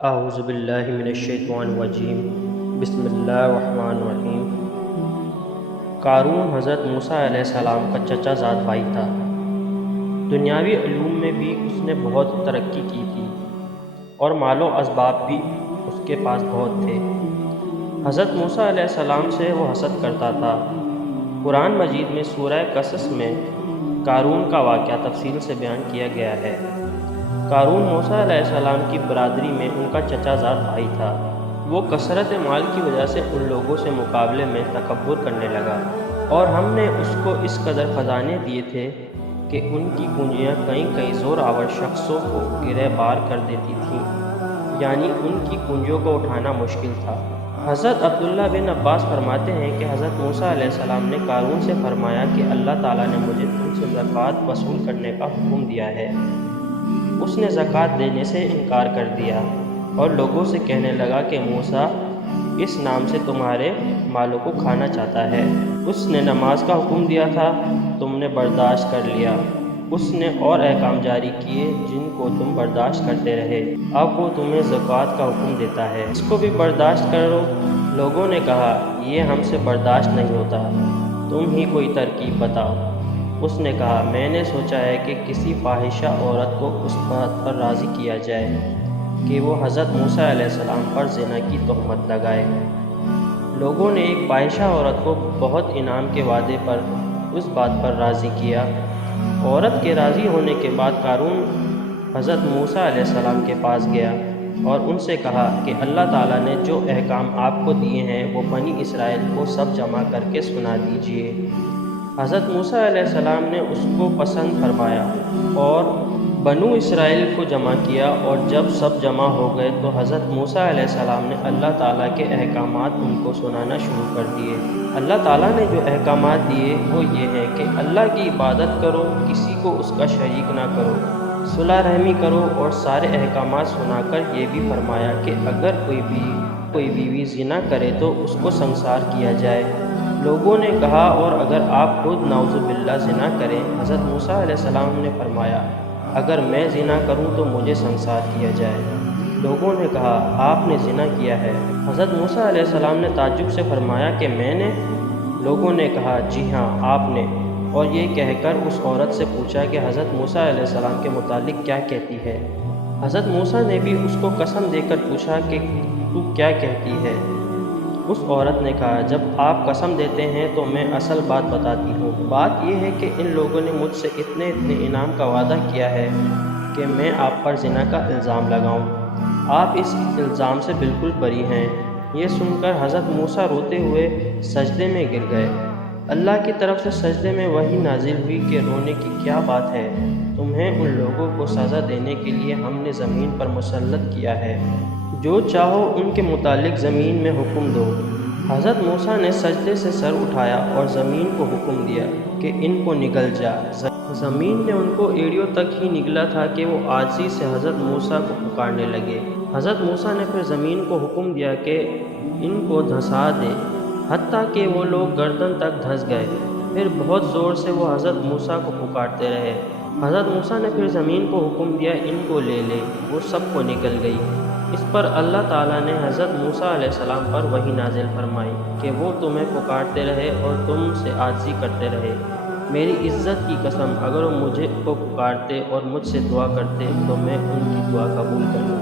اعوذ باللہ من الشیطان الرجیم بسم اللہ الرحمن الرحیم۔ قارون حضرت موسیٰ علیہ السلام کا چچا زاد بھائی تھا۔ دنیاوی علوم میں بھی اس نے بہت ترقی کی تھی اور مال و اسباب بھی اس کے پاس بہت تھے۔ حضرت موسیٰ علیہ السلام سے وہ حسد کرتا تھا۔ قرآن مجید میں سورہ قصص میں قارون کا واقعہ تفصیل سے بیان کیا گیا ہے۔ قارون موسیٰ علیہ السلام کی برادری میں ان کا چچا زاد بھائی تھا۔ وہ کثرت مال کی وجہ سے ان لوگوں سے مقابلے میں تکبر کرنے لگا، اور ہم نے اس کو اس قدر خزانے دیے تھے کہ ان کی کنجیاں کئی زور آور شخصوں کو گرہ بار کر دیتی تھیں، یعنی ان کی کنجیوں کو اٹھانا مشکل تھا۔ حضرت عبداللہ بن عباس فرماتے ہیں کہ حضرت موسیٰ علیہ السلام نے قارون سے فرمایا کہ اللہ تعالیٰ نے مجھے تم سے زکوٰۃ وصول کرنے کا حکم دیا ہے۔ اس نے زکوٰۃ دینے سے انکار کر دیا اور لوگوں سے کہنے لگا کہ موسیٰ اس نام سے تمہارے مالوں کو کھانا چاہتا ہے۔ اس نے نماز کا حکم دیا تھا، تم نے برداشت کر لیا۔ اس نے اور احکام جاری کیے جن کو تم برداشت کرتے رہے۔ اب وہ تمہیں زکوٰۃ کا حکم دیتا ہے، اس کو بھی برداشت کرو۔ لوگوں نے کہا یہ ہم سے برداشت نہیں ہوتا، تم ہی کوئی ترکیب بتاؤ۔ اس نے کہا میں نے سوچا ہے کہ کسی فاحشہ عورت کو اس بات پر راضی کیا جائے کہ وہ حضرت موسیٰ علیہ السلام پر زنا کی تہمت لگائے۔ لوگوں نے ایک فاحشہ عورت کو بہت انعام کے وعدے پر اس بات پر راضی کیا۔ عورت کے راضی ہونے کے بعد قارون حضرت موسیٰ علیہ السلام کے پاس گیا اور ان سے کہا کہ اللہ تعالیٰ نے جو احکام آپ کو دیے ہیں وہ بنی اسرائیل کو سب جمع کر کے سنا دیجیے۔ حضرت موسیٰ علیہ السلام نے اس کو پسند فرمایا اور بنو اسرائیل کو جمع کیا، اور جب سب جمع ہو گئے تو حضرت موسیٰ علیہ السلام نے اللہ تعالیٰ کے احکامات ان کو سنانا شروع کر دیے۔ اللہ تعالیٰ نے جو احکامات دیے وہ یہ ہے کہ اللہ کی عبادت کرو، کسی کو اس کا شریک نہ کرو، صلح رحمی کرو، اور سارے احکامات سنا کر یہ بھی فرمایا کہ اگر کوئی بیوی زنا کرے تو اس کو سنسار کیا جائے۔ لوگوں نے کہا اور اگر آپ خود نعوذ باللہ زنا کریں؟ حضرت موسیٰ علیہ السلام نے فرمایا اگر میں زنا کروں تو مجھے سنسار کیا جائے۔ لوگوں نے کہا آپ نے زنا کیا ہے؟ حضرت موسیٰ علیہ السلام نے تعجب سے فرمایا کہ میں نے؟ لوگوں نے کہا جی ہاں آپ نے، اور یہ کہہ کر اس عورت سے پوچھا کہ حضرت موسیٰ علیہ السلام کے متعلق کیا کہتی ہے۔ حضرت موسیٰ نے بھی اس کو قسم دے کر پوچھا کہ تو کیا کہتی ہے؟ اس عورت نے کہا جب آپ قسم دیتے ہیں تو میں اصل بات بتاتی ہوں۔ بات یہ ہے کہ ان لوگوں نے مجھ سے اتنے انعام کا وعدہ کیا ہے کہ میں آپ پر زنا کا الزام لگاؤں۔ آپ اس الزام سے بالکل بری ہیں۔ یہ سن کر حضرت موسیٰ روتے ہوئے سجدے میں گر گئے۔ اللہ کی طرف سے سجدے میں وحی نازل ہوئی کہ رونے کی کیا بات ہے، تمہیں ان لوگوں کو سزا دینے کے لیے ہم نے زمین پر مسلط کیا ہے، جو چاہو ان کے متعلق زمین میں حکم دو۔ حضرت موسیٰ نے سجدے سے سر اٹھایا اور زمین کو حکم دیا کہ ان کو نگل جا۔ زمین نے ان کو ایڑیوں تک ہی نگلا تھا کہ وہ عاجزی سے حضرت موسیٰ کو پکارنے لگے۔ حضرت موسیٰ نے پھر زمین کو حکم دیا کہ ان کو دھسا دے، حتیٰ کہ وہ لوگ گردن تک دھس گئے۔ پھر بہت زور سے وہ حضرت موسیٰ کو پکارتے رہے۔ حضرت موسیٰ نے پھر زمین کو حکم دیا ان کو لے لے، وہ سب کو نکل گئی۔ اس پر اللہ تعالیٰ نے حضرت موسیٰ علیہ السلام پر وحی نازل فرمائی کہ وہ تمہیں پکارتے رہے اور تم سے عاجزی کرتے رہے۔ میری عزت کی قسم اگر وہ مجھے کو پکارتے اور مجھ سے دعا کرتے تو میں ان کی دعا قبول کروں۔